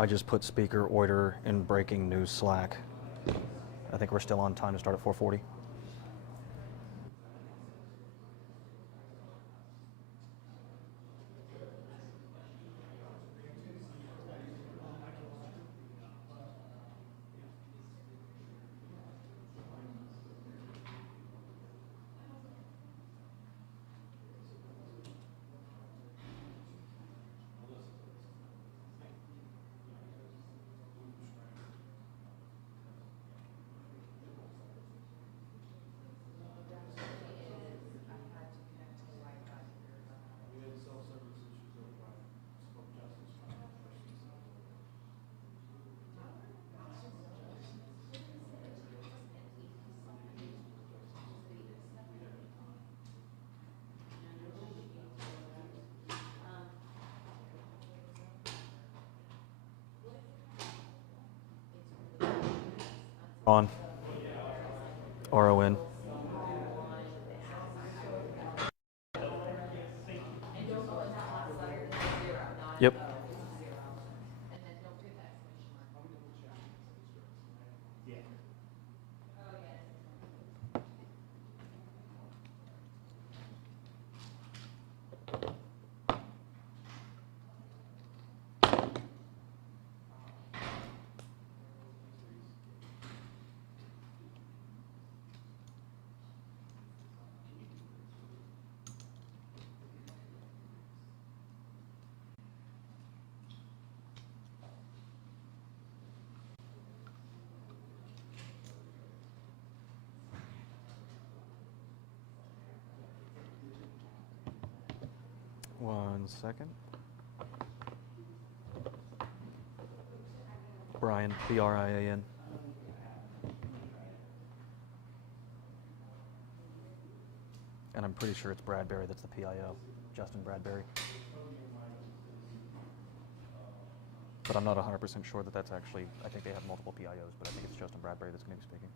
I just put speaker order in breaking news Slack. I think we're still on time to start at 4:40. On. RON. Yep. One second. Brian, Brian. And I'm pretty sure it's Bradbury that's the PIO, Justin Bradbury. But I'm not 100% sure that that's actually, I think they have multiple PIOs, but I think it's Justin Bradbury that's going to be speaking.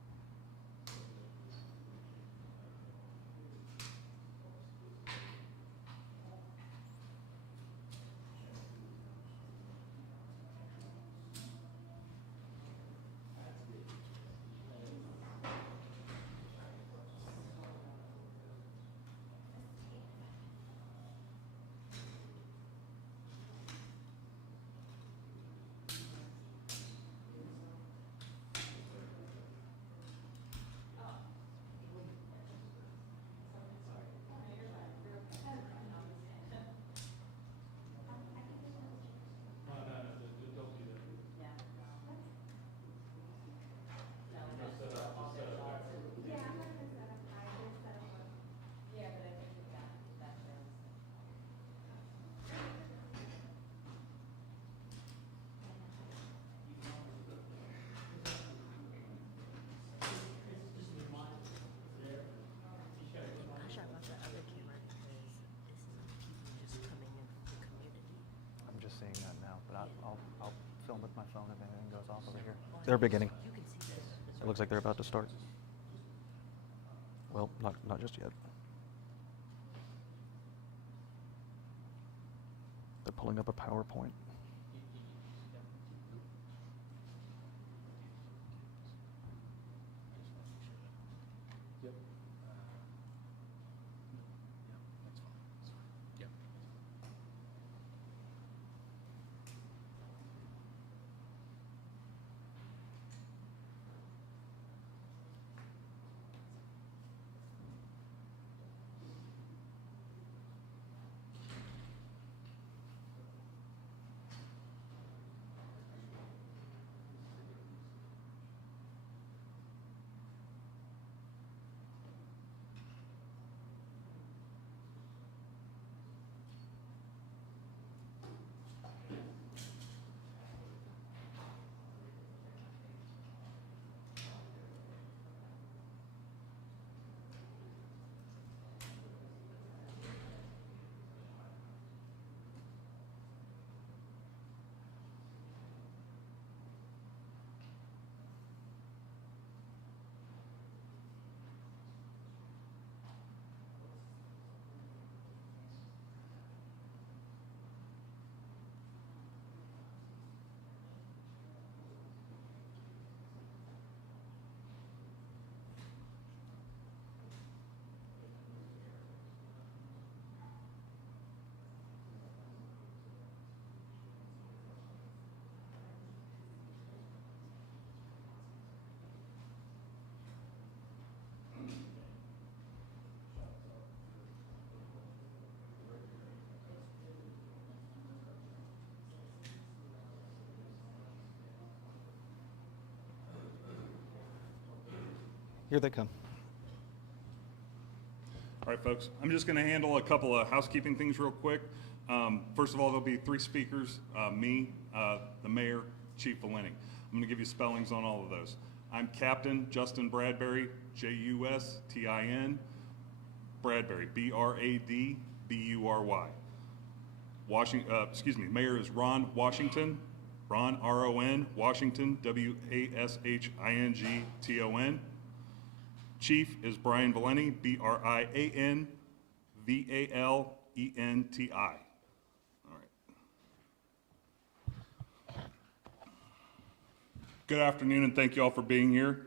I'm just seeing that now, but I'll film with my phone if anything goes off over here. They're beginning. It looks like they're about to start. Well, not just yet. They're pulling up a PowerPoint. Here they come. All right, folks, I'm just going to handle a couple of housekeeping things real quick. First of all, there'll be 3 speakers, me, the mayor, Chief Valenti. I'm going to give you spellings on all of those. I'm Captain Justin Bradbury, Justin, Bradbury, Bradbury. Mayor is Ron Washington, Ron, R-O-N, Washington, W-A-S-H-I-N-G-T-O-N. Chief is Brian Valenti, B-R-I-A-N-V-A-L-E-N-T-I. All right. Good afternoon, and thank you all for being here.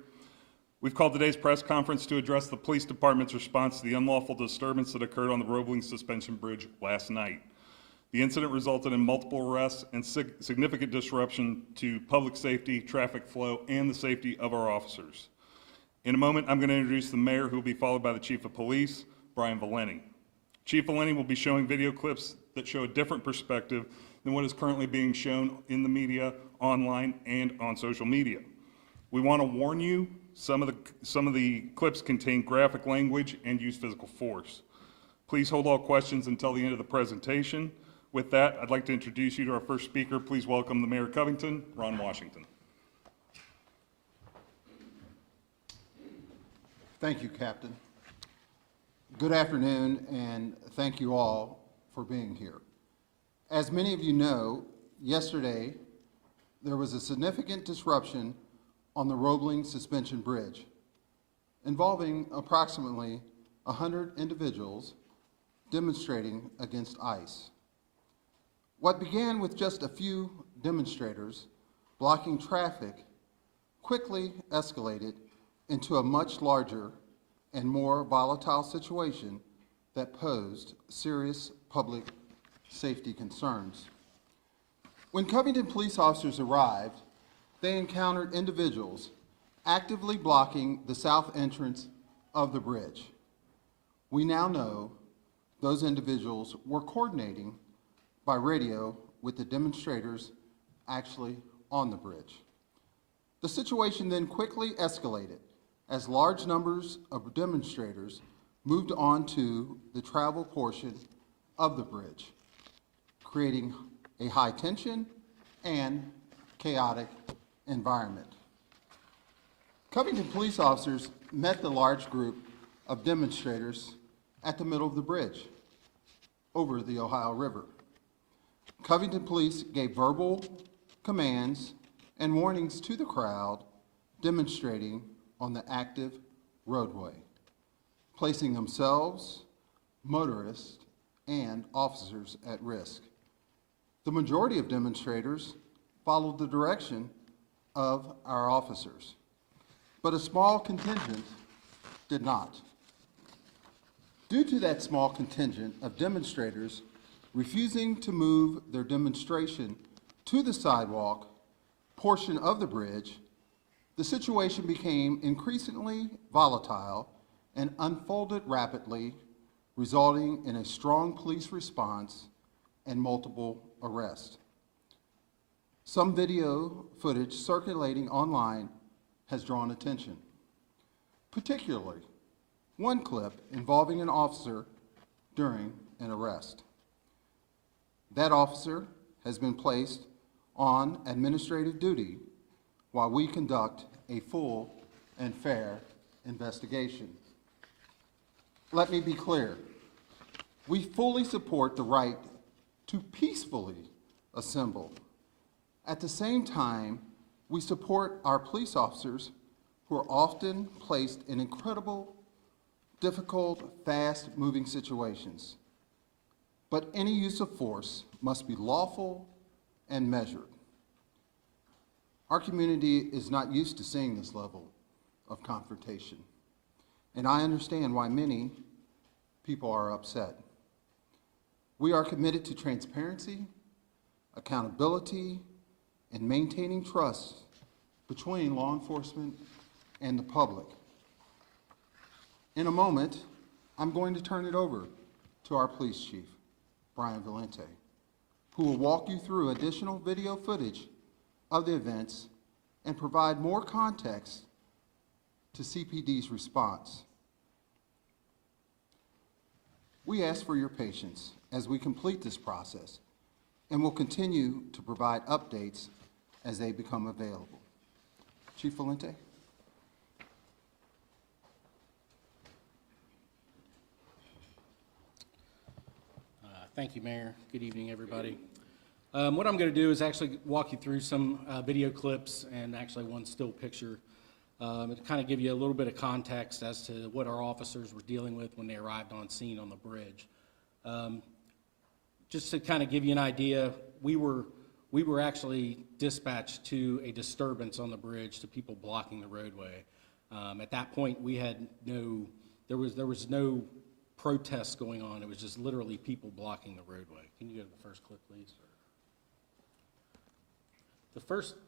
We've called today's press conference to address the police department's response to the unlawful disturbance that occurred on the Roebling Suspension Bridge last night. The incident resulted in multiple arrests and significant disruption to public safety, traffic flow, and the safety of our officers. In a moment, I'm going to introduce the mayor, who will be followed by the chief of police, Brian Valenti. Chief Valenti will be showing video clips that show a different perspective than what is currently being shown in the media, online, and on social media. We want to warn you, some of the clips contain graphic language and use physical force. Please hold all questions until the end of the presentation. With that, I'd like to introduce you to our first speaker. Please welcome the Mayor of Covington, Ron Washington. Thank you, Captain. Good afternoon, and thank you all for being here. As many of you know, yesterday there was a significant disruption on the Roebling Suspension Bridge involving approximately 100 individuals demonstrating against ICE. What began with just a few demonstrators blocking traffic quickly escalated into a much larger and more volatile situation that posed serious public safety concerns. When Covington police officers arrived, they encountered individuals actively blocking the south entrance of the bridge. We now know those individuals were coordinating by radio with the demonstrators actually on the bridge. The situation then quickly escalated as large numbers of demonstrators moved onto the travel portion of the bridge, creating a high tension and chaotic environment. Covington police officers met the large group of demonstrators at the middle of the bridge over the Ohio River. Covington police gave verbal commands and warnings to the crowd demonstrating on the active roadway, placing themselves, motorists, and officers at risk. The majority of demonstrators followed the direction of our officers, but a small contingent did not. Due to that small contingent of demonstrators refusing to move their demonstration to the sidewalk portion of the bridge, the situation became increasingly volatile and unfolded rapidly, resulting in a strong police response and multiple arrests. Some video footage circulating online has drawn attention, particularly one clip involving an officer during an arrest. That officer has been placed on administrative duty while we conduct a full and fair investigation. Let me be clear. We fully support the right to peacefully assemble. At the same time, we support our police officers who are often placed in incredible, difficult, fast-moving situations. But any use of force must be lawful and measured. Our community is not used to seeing this level of confrontation, and I understand why many people are upset. We are committed to transparency, accountability, and maintaining trust between law enforcement and the public. In a moment, I'm going to turn it over to our police chief, Brian Valenti, who will walk you through additional video footage of the events and provide more context to CPD's response. We ask for your patience as we complete this process, and will continue to provide updates as they become available. Chief Valente? Thank you, Mayor. Good evening, everybody. What I'm going to do is actually walk you through some video clips and actually one still picture to kind of give you a little bit of context as to what our officers were dealing with when they arrived on scene on the bridge. Just to kind of give you an idea, we were actually dispatched to a disturbance on the bridge to people blocking the roadway. At that point, we had there was no protests going on. It was just literally people blocking the roadway. Can you go to the first clip, please? Stop for a second.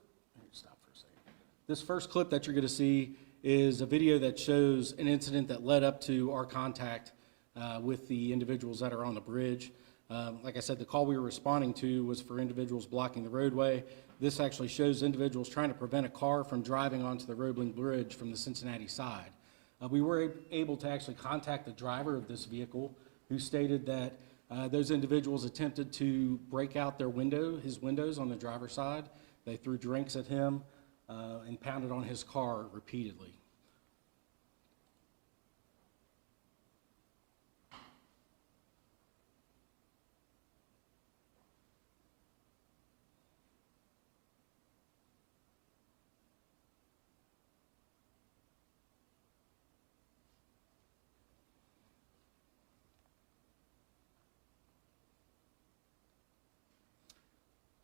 This first clip that you're going to see is a video that shows an incident that led up to our contact with the individuals that are on the bridge. Like I said, the call we were responding to was for individuals blocking the roadway. This actually shows individuals trying to prevent a car from driving onto the Roebling Bridge from the Cincinnati side. We were able to actually contact the driver of this vehicle, who stated that those individuals attempted to break out his windows on the driver's side. They threw drinks at him and pounded on his car repeatedly.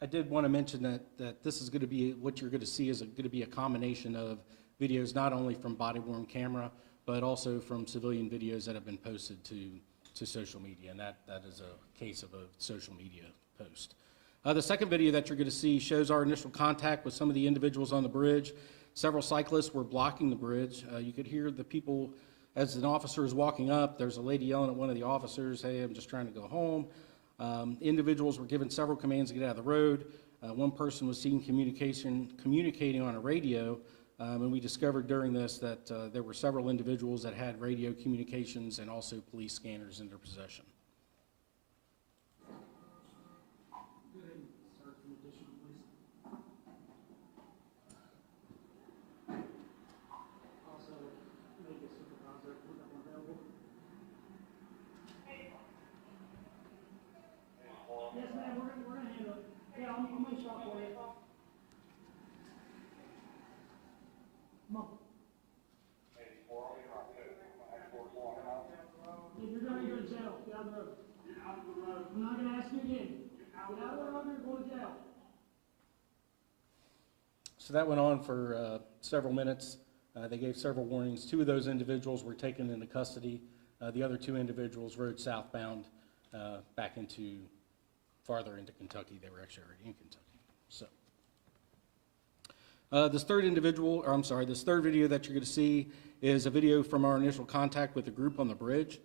I did want to mention that this is going to be, what you're going to see is going to be a combination of videos not only from body-worn camera, but also from civilian videos that have been posted to social media, and that is a case of a social media post. The second video that you're going to see shows our initial contact with some of the individuals on the bridge. Several cyclists were blocking the bridge. You could hear the people, as an officer is walking up, there's a lady yelling at one of the officers, "Hey, I'm just trying to go home." Individuals were given several commands to get out of the road. One person was seen communicating on a radio, and we discovered during this that there were several individuals that had radio communications and also police scanners in their possession. Yes, ma'am, we're gonna handle it. Yeah, I'm gonna stop for you. Come on. If you're gonna go to jail, get out of the road. Get out of the road. I'm not gonna ask you again. Get out of the road, you're going to jail. So that went on for several minutes. They gave several warnings. Two of those individuals were taken into custody. The other two individuals rode southbound back farther into Kentucky. They were actually already in Kentucky. So this third video that you're going to see is a video from our initial contact with the group on the bridge.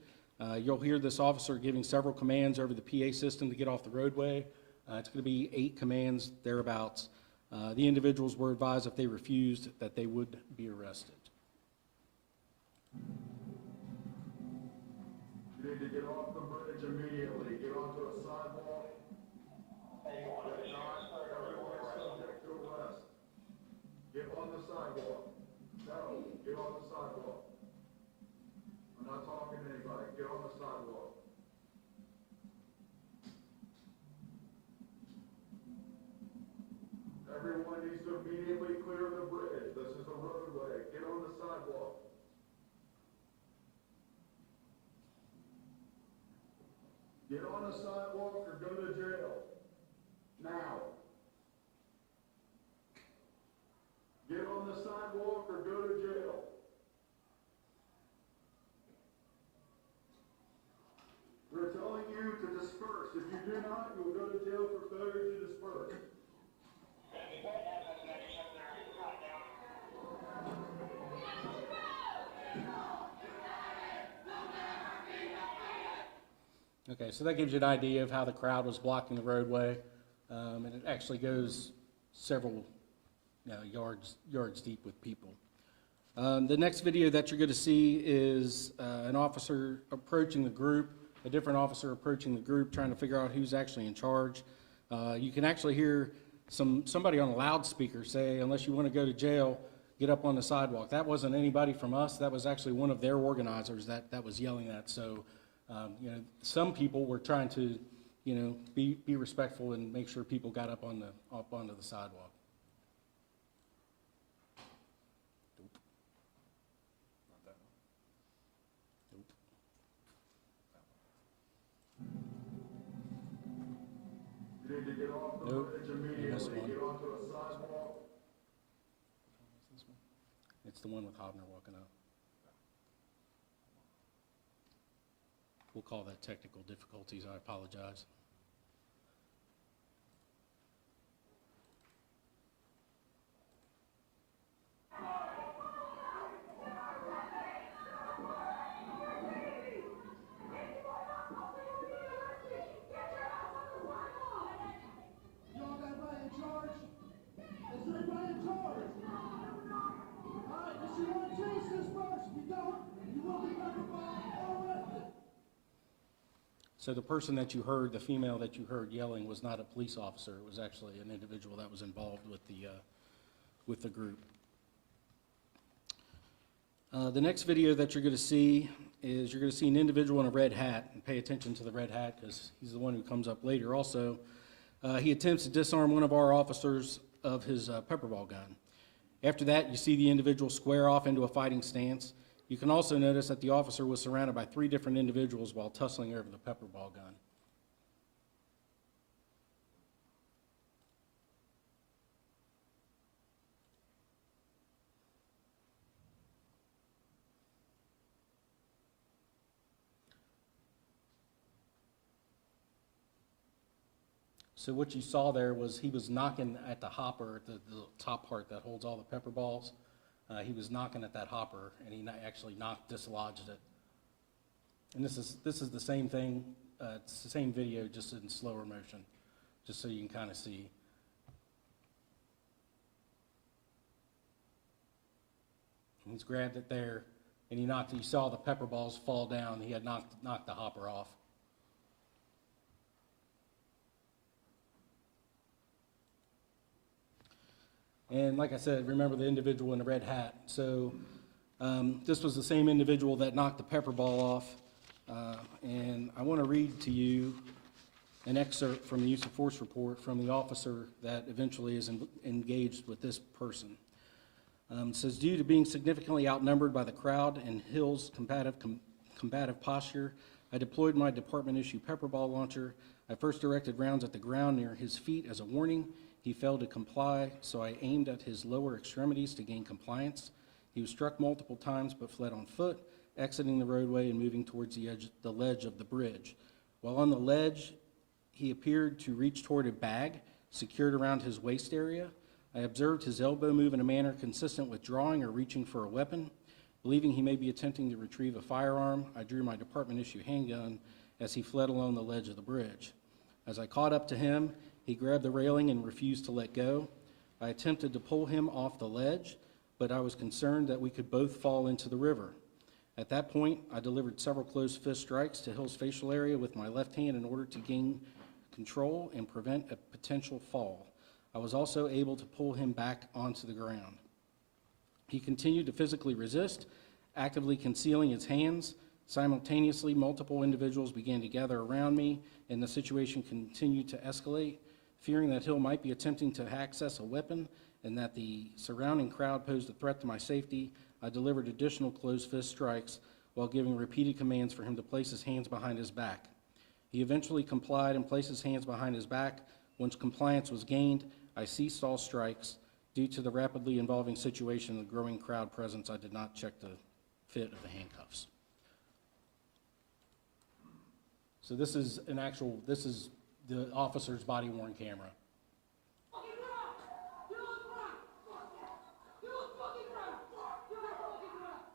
You'll hear this officer giving several commands over the PA system to get off the roadway. It's going to be 8 commands, thereabouts. The individuals were advised if they refused that they would be arrested. You need to get off the bridge immediately. Get onto a sidewalk. If not, everyone is subject to arrest. Get on the sidewalk. No, get on the sidewalk. I'm not talking to anybody. Get on the sidewalk. Everyone needs to immediately clear the bridge. This is a roadway. Get on the sidewalk. Get on the sidewalk or go to jail. Now. Get on the sidewalk or go to jail. We're telling you to disperse. If you do not, you will go to jail for failure to disperse. Okay, so that gives you an idea of how the crowd was blocking the roadway, and it actually goes several yards deep with people. The next video that you're going to see is an officer approaching the group, a different officer approaching the group, trying to figure out who's actually in charge. You can actually hear somebody on a loudspeaker say, "Unless you want to go to jail, get up on the sidewalk." That wasn't anybody from us. That was actually one of their organizers that was yelling that. So, some people were trying to, be respectful and make sure people got up onto the sidewalk. You need to get off the Nope. bridge You missed immediately, one. get onto a sidewalk. It's the one with Hobner walking up. We'll call that technical difficulties. I apologize. Y'all got anybody in charge? Is there anybody in charge? All right, if you want to change this first, if you don't, you will be reprimanded or arrested. So the person that you heard, the female that you heard yelling, was not a police officer. It was actually an individual that was involved with the group. The next video that you're going to see is you're going to see an individual in a red hat. And pay attention to the red hat because he's the one who comes up later also. He attempts to disarm one of our officers of his pepper ball gun. After that, you see the individual square off into a fighting stance. You can also notice that the officer was surrounded by 3 different individuals while tussling over the pepper ball gun. So what you saw there was he was knocking at the hopper, the top part that holds all the pepper balls. He was knocking at that hopper, and he actually dislodged it. And this is the same thing. It's the same video, just in slower motion, just so you can kind of see. And he's grabbed it there, and he knocked it. You saw the pepper balls fall down. He had knocked the hopper off. And like I said, remember the individual in the red hat. So this was the same individual that knocked the pepper ball off. And I want to read to you an excerpt from the use of force report from the officer that eventually is engaged with this person. It says, due to being significantly outnumbered by the crowd and Hill's combative posture, I deployed my department-issued pepper ball launcher. I first directed rounds at the ground near his feet as a warning. He failed to comply, so I aimed at his lower extremities to gain compliance. He was struck multiple times but fled on foot, exiting the roadway and moving towards the ledge of the bridge. While on the ledge, he appeared to reach toward a bag secured around his waist area. I observed his elbow move in a manner consistent with drawing or reaching for a weapon. Believing he may be attempting to retrieve a firearm, I drew my department-issue handgun as he fled along the ledge of the bridge. As I caught up to him, he grabbed the railing and refused to let go. I attempted to pull him off the ledge, but I was concerned that we could both fall into the river. At that point, I delivered several closed fist strikes to Hill's facial area with my left hand in order to gain control and prevent a potential fall. I was also able to pull him back onto the ground. He continued to physically resist, actively concealing his hands. Simultaneously, multiple individuals began to gather around me, and the situation continued to escalate. Fearing that Hill might be attempting to access a weapon and that the surrounding crowd posed a threat to my safety, I delivered additional closed fist strikes while giving repeated commands for him to place his hands behind his back. He eventually complied and placed his hands behind his back. Once compliance was gained, I ceased all strikes. Due to the rapidly evolving situation and the growing crowd presence, I did not check the fit of the handcuffs. So this is the officer's body-worn camera. Fucking rap! Get on the rap! Get on the fucking rap! Get on the fucking rap!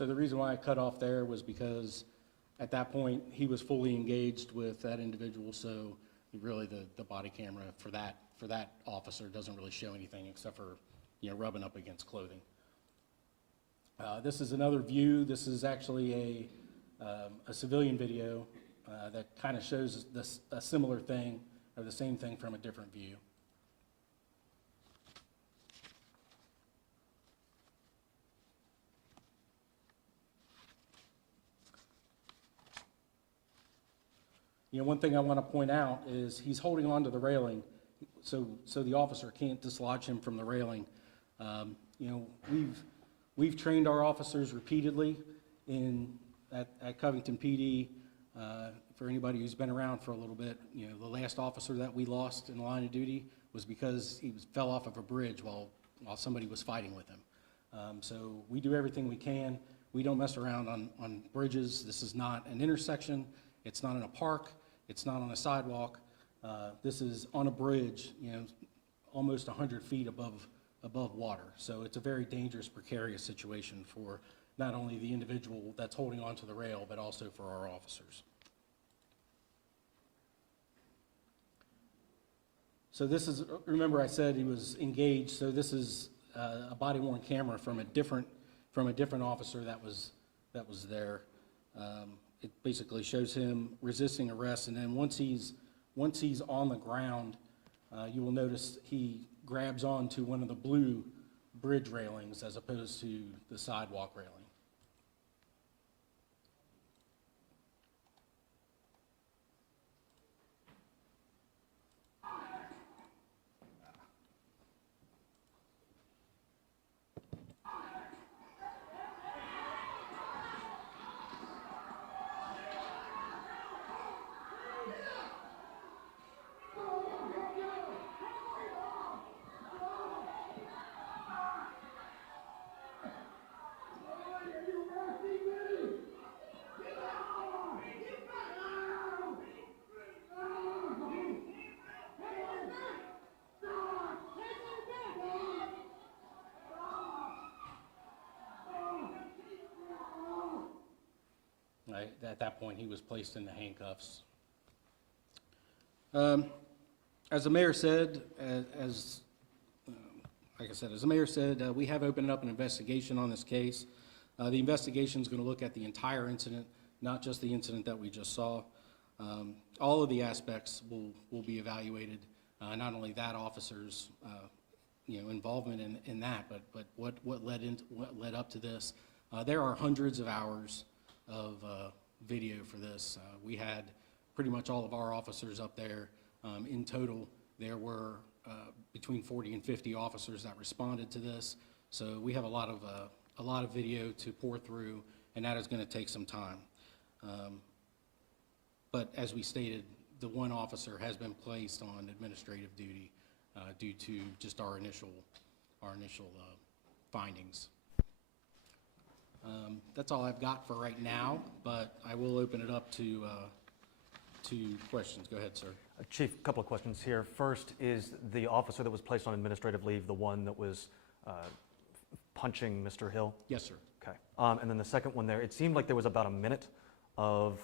So the reason why I cut off there was because at that point, he was fully engaged with that individual, so really the body camera for that officer doesn't really show anything except for, rubbing up against clothing. This is another view. This is actually a civilian video that kind of shows a similar thing, or the same thing from a different view. One thing I want to point out is he's holding on to the railing, so the officer can't dislodge him from the railing. We've trained our officers repeatedly at Covington PD. For anybody who's been around for a little bit, the last officer that we lost in the line of duty was because he fell off of a bridge while somebody was fighting with him. So we do everything we can. We don't mess around on bridges. This is not an intersection. It's not in a park. It's not on a sidewalk. This is on a bridge, almost 100 feet above water. So it's a very dangerous, precarious situation for not only the individual that's holding onto the rail, but also for our officers. So this is, remember I said he was engaged, so this is a body-worn camera from a different officer that was there. It basically shows him resisting arrest, and then once he's on the ground, you will notice he grabs onto one of the blue bridge railings as opposed to the sidewalk railing. At that point, he was placed in the handcuffs. As the mayor said, like I said, as the mayor said, we have opened up an investigation on this case. The investigation is going to look at the entire incident, not just the incident that we just saw. All of the aspects will be evaluated, not only that officer's involvement in that, but what led up to this. There are hundreds of hours of video for this. We had pretty much all of our officers up there. In total, there were between 40 and 50 officers that responded to this. So we have a lot of video to pour through, and that is going to take some time. But as we stated, the one officer has been placed on administrative duty due to just our initial findings. That's all I've got for right now, but I will open it up to questions. Go ahead, sir. Chief, a couple of questions here. First, is the officer that was placed on administrative leave the one that was punching Mr. Hill? Yes, sir. Okay. And then the second one there, it seemed like there was about a minute of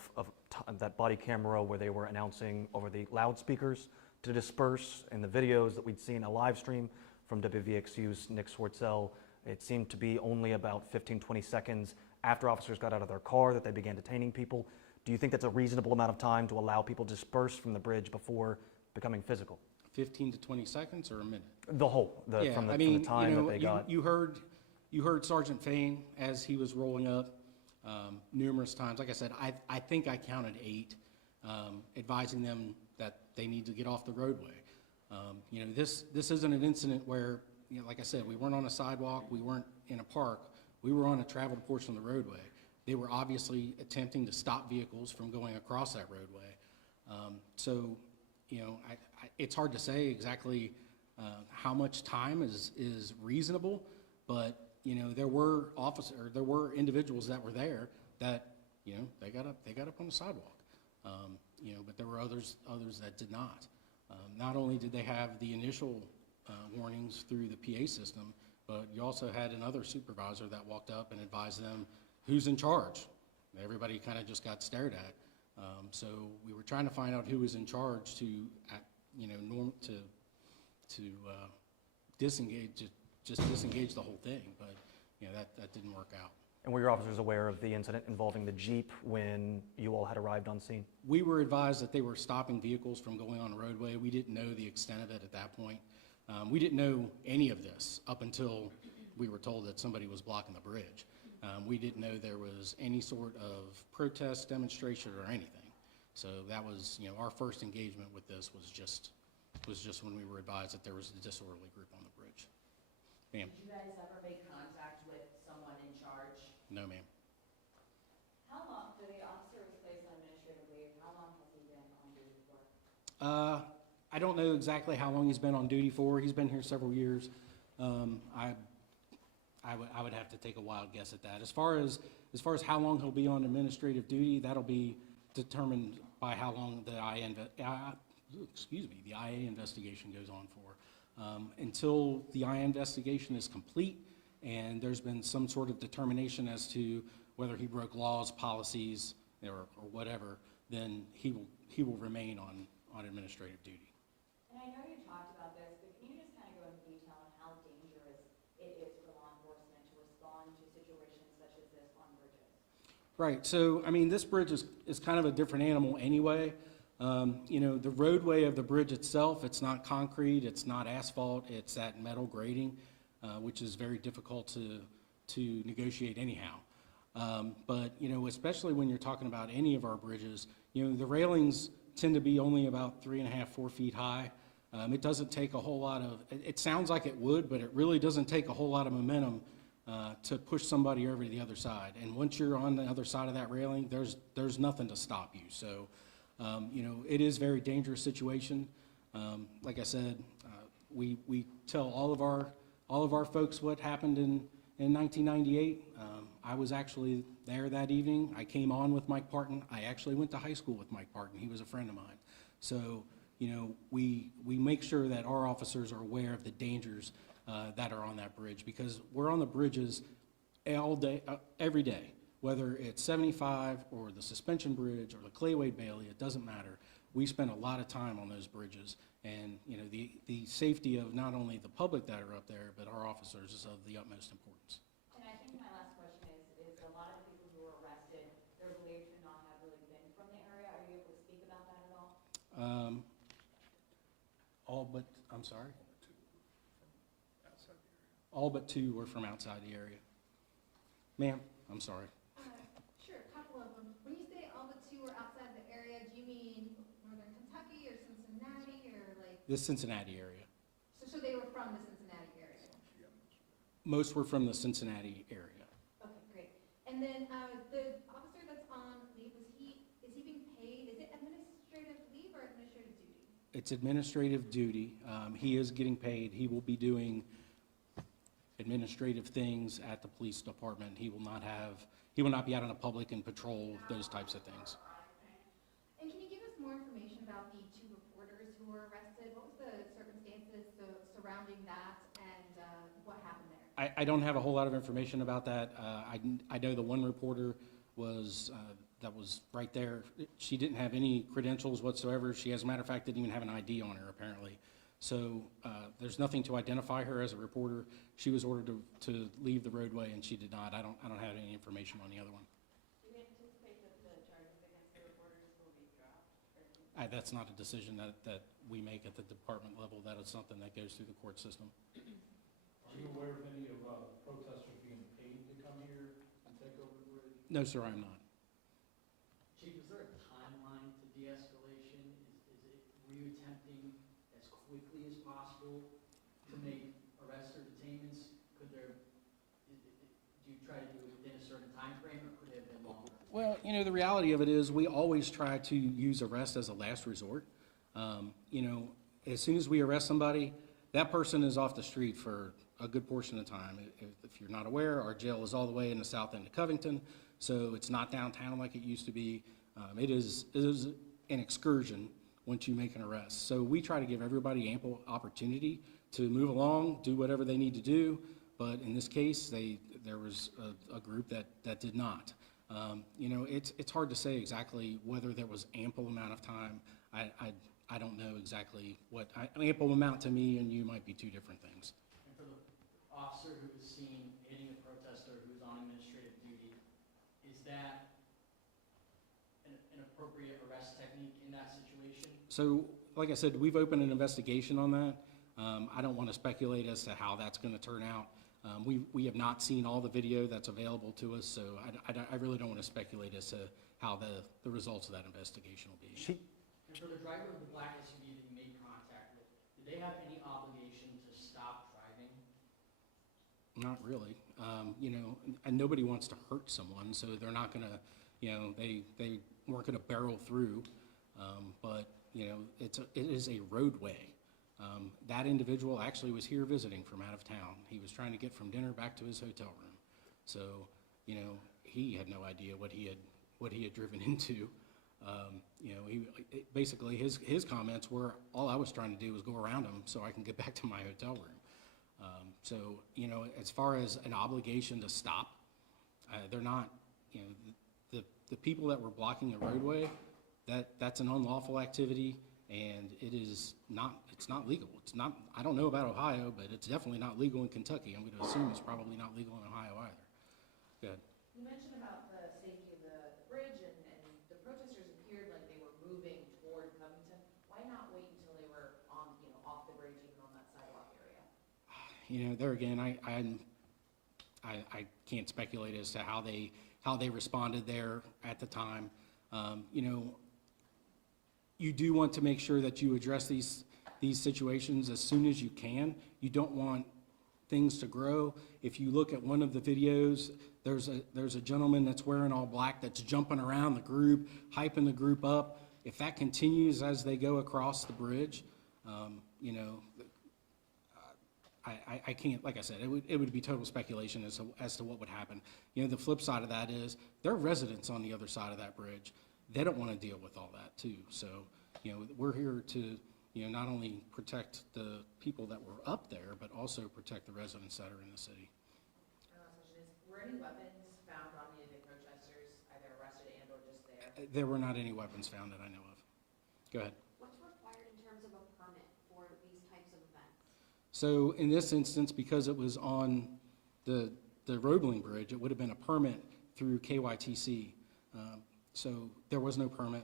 that body camera where they were announcing over the loudspeakers to disperse. In the videos that we'd seen, a live stream from WVXU's Nick Swartzell, it seemed to be only about 15, 20 seconds after officers got out of their car that they began detaining people. Do you think that's a reasonable amount of time to allow people to disperse from the bridge before becoming physical? 15 to 20 seconds or a minute? The whole, from the time that they got. You heard Sergeant Fain as he was rolling up numerous times. Like I said, I think I counted 8, advising them that they need to get off the roadway. This isn't an incident where, like I said, we weren't on a sidewalk, we weren't in a park, we were on a traveled portion of the roadway. They were obviously attempting to stop vehicles from going across that roadway. It's hard to say exactly how much time is reasonable, but there were individuals that were there that they got up on the sidewalk. But there were others that did not. Not only did they have the initial warnings through the PA system, but you also had another supervisor that walked up and advised them who's in charge? Everybody kind of just got stared at. So we were trying to find out who was in charge to, disengage, just disengage the whole thing, but, that didn't work out. And were your officers aware of the incident involving the Jeep when you all had arrived on scene? We were advised that they were stopping vehicles from going on the roadway. We didn't know the extent of it at that point. We didn't know any of this up until we were told that somebody was blocking the bridge. We didn't know there was any sort of protest, demonstration, or anything. So that was, our first engagement with this was just when we were advised that there was a disorderly group on the bridge. Ma'am? Did you guys ever make contact with someone in charge? No, ma'am. How long, the officer was placed on administrative leave, how long has he been on duty for? I don't know exactly how long he's been on duty for. He's been here several years. I would have to take a wild guess at that. As far as how long he'll be on administrative duty, that'll be determined by how long the IA investigation goes on for. Until the IA investigation is complete and there's been some sort of determination as to whether he broke laws, policies, or whatever, then he will remain on administrative duty. And I know you talked about this, but can you just kind of go into detail on how dangerous it is for law enforcement to respond to situations such as this on bridges? Right, so, this bridge is kind of a different animal anyway. The roadway of the bridge itself, it's not concrete, it's not asphalt, it's that metal grating, which is very difficult to negotiate anyhow. But, especially when you're talking about any of our bridges, the railings tend to be only about 3.5, 4 feet high. It doesn't take a whole lot of, it sounds like it would, but it really doesn't take a whole lot of momentum to push somebody over to the other side. And once you're on the other side of that railing, there's nothing to stop you. So, it is a very dangerous situation. Like I said, we tell all of our folks what happened in 1998. I was actually there that evening. I came on with Mike Parton. I actually went to high school with Mike Parton. He was a friend of mine. So, we make sure that our officers are aware of the dangers that are on that bridge, because we're on the bridges all day, every day. Whether it's 75 or the suspension bridge or the Clay-Wade Bailey, it doesn't matter. We spend a lot of time on those bridges, and the safety of not only the public that are up there, but our officers is of the utmost importance. And I think my last question is a lot of the people who were arrested, they're believed to not have really been from the area. Are you able to speak about that at all? I'm sorry? All but two were from outside the area. Ma'am, I'm sorry. Sure, a couple of them. When you say all but two were outside the area, do you mean northern Kentucky or Cincinnati or like? The Cincinnati area. So they were from the Cincinnati area? Most were from the Cincinnati area. Okay, great. And then the officer that's on leave, is he being paid? Is it administrative leave or administrative duty? It's administrative duty. He is getting paid. He will be doing administrative things at the police department. He will not be out in the public and patrol, those types of things. And can you give us more information about the two reporters who were arrested? What was the circumstances surrounding that, and what happened there? I don't have a whole lot of information about that. I know the one reporter that was right there. She didn't have any credentials whatsoever. She, as a matter of fact, didn't even have an ID on her, apparently. So there's nothing to identify her as a reporter. She was ordered to leave the roadway, and she did not. I don't have any information on the other one. Do you anticipate that the charges against the reporters will be dropped? That's not a decision that we make at the department level. That is something that goes through the court system. Are you aware of any of protesters being paid to come here and take over the bridge? No, sir, I'm not. Chief, is there a timeline to de-escalation? Were you attempting as quickly as possible to make arrests or detainments? Do you try to do it within a certain time frame, or could it have been longer? Well, the reality of it is we always try to use arrest as a last resort. As soon as we arrest somebody, that person is off the street for a good portion of the time. If you're not aware, our jail is all the way in the south end of Covington, so it's not downtown like it used to be. It is an excursion once you make an arrest. So we try to give everybody ample opportunity to move along, do whatever they need to do, but in this case, there was a group that did not. You know, it's hard to say exactly whether there was ample amount of time. I don't know exactly what, ample amount to me and you might be two different things. And for the officer who was seen hitting a protester who was on administrative duty, is that an appropriate arrest technique in that situation? So, like I said, we've opened an investigation on that. I don't want to speculate as to how that's going to turn out. We have not seen all the video that's available to us, so I really don't want to speculate as to how the results of that investigation will be. And for the driver of the black SUV that you made contact with, do they have any obligation to stop driving? Not really. You know, and nobody wants to hurt someone, so they're not going to, you know, they weren't going to barrel through. But, you know, it is a roadway. That individual actually was here visiting from out of town. He was trying to get from dinner back to his hotel room. So, you know, he had no idea what he had driven into. You know, basically his comments were, all I was trying to do was go around him so I can get back to my hotel room. So, you know, as far as an obligation to stop, they're not, you know, the people that were blocking the roadway, that's an unlawful activity, and it's not legal. It's not, I don't know about Ohio, but it's definitely not legal in Kentucky. I'm going to assume it's probably not legal in Ohio either. Go ahead. You mentioned about the safety of the bridge, and the protesters appeared like they were moving toward Covington. Why not wait until they were on, you know, off the bridge, even on that sidewalk area? You know, there again, I can't speculate as to how they responded there at the time. You know, you do want to make sure that you address these situations as soon as you can. You don't want things to grow. If you look at one of the videos, there's a gentleman that's wearing all black that's jumping around the group, hyping the group up. If that continues as they go across the bridge, you know, I can't, like I said, it would be total speculation as to what would happen. You know, the flip side of that is there are residents on the other side of that bridge. They don't want to deal with all that too. So, you know, we're here to, you know, not only protect the people that were up there, but also protect the residents that are in the city. My last question is, were any weapons found on any of the protesters, either arrested and or just there? There were not any weapons found that I know of. Go ahead. What's required in terms of a permit for these types of events? So in this instance, because it was on the Roebling Bridge, it would have been a permit through KYTC. So there was no permit,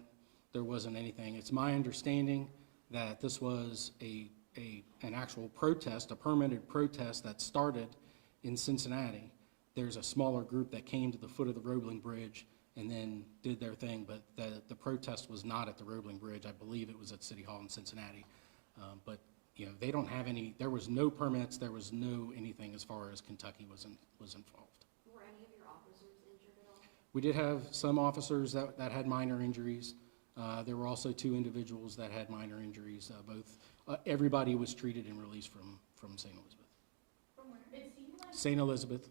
there wasn't anything. It's my understanding that this was an actual protest, a permitted protest that started in Cincinnati. There's a smaller group that came to the foot of the Roebling Bridge and then did their thing, but the protest was not at the Roebling Bridge. I believe it was at City Hall in Cincinnati. But you know, they don't have any, there was no permits, there was no anything as far as Kentucky was involved. Were any of your officers injured at all? We did have some officers that had minor injuries. There were also two individuals that had minor injuries. Everybody was treated and released from St. Elizabeth. From where? It seemed like St. Elizabeth.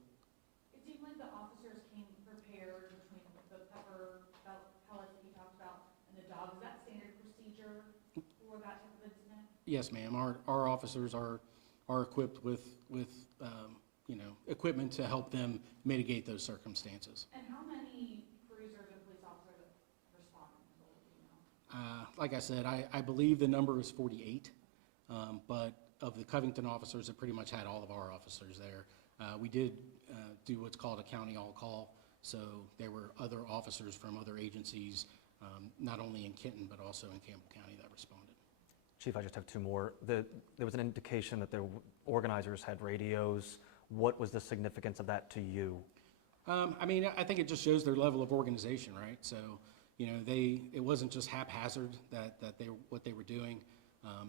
the officers came prepared between the pepper pellets that you talked about and the dog. Is that standard procedure for that type of incident? Yes, ma'am. Our officers are equipped with you know, equipment to help them mitigate those circumstances. And how many cruisers and police officers responded to the email? Like I said, I believe the number is 48, but of the Covington officers, it pretty much had all of our officers there. We did do what's called a county all-call, so there were other officers from other agencies, not only in Kenton, but also in Campbell County that responded. Chief, I just have two more. There was an indication that the organizers had radios. What was the significance of that to you? I mean, I think it just shows their level of organization, right? So, you know, it wasn't just haphazard what they were doing.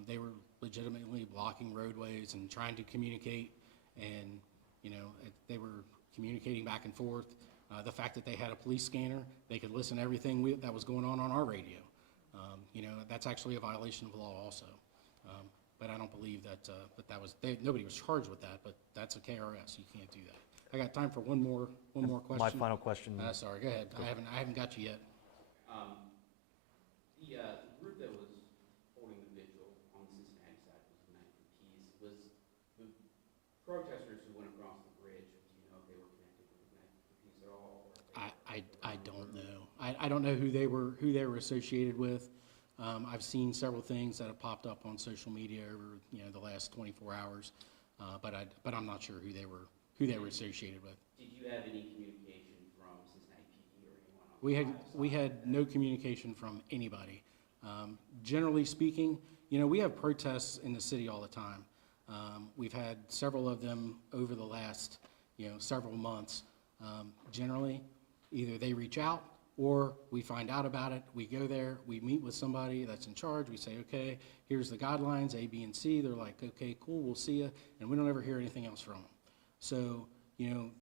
They were legitimately blocking roadways and trying to communicate, and you know, they were communicating back and forth. The fact that they had a police scanner, they could listen to everything that was going on our radio. You know, that's actually a violation of law also. But I don't believe that nobody was charged with that, but that's a KRS. You can't do that. I got time for one more question. My final question. Sorry, go ahead. I haven't got you yet. The group that was holding the vigil on the Cincinnati side was United for Peace. Was the protesters who went across the bridge, do you know if they were connected I don't know who they were associated with. I've seen several things that have popped up on social media over, the last 24 hours, but I'm not sure who they were associated with. Did you have any communication from Cincinnati PD or anyone on the Ohio We side? had no communication from anybody. Generally speaking, we have protests in the city all the time. We've had several of them over the last, several months. Generally, either they reach out or we find out about it. We go there, we meet with somebody that's in charge. We say, okay, here's the guidelines, A, B, and C. They're like, okay, cool, we'll see you. And we don't ever hear anything else from them. So,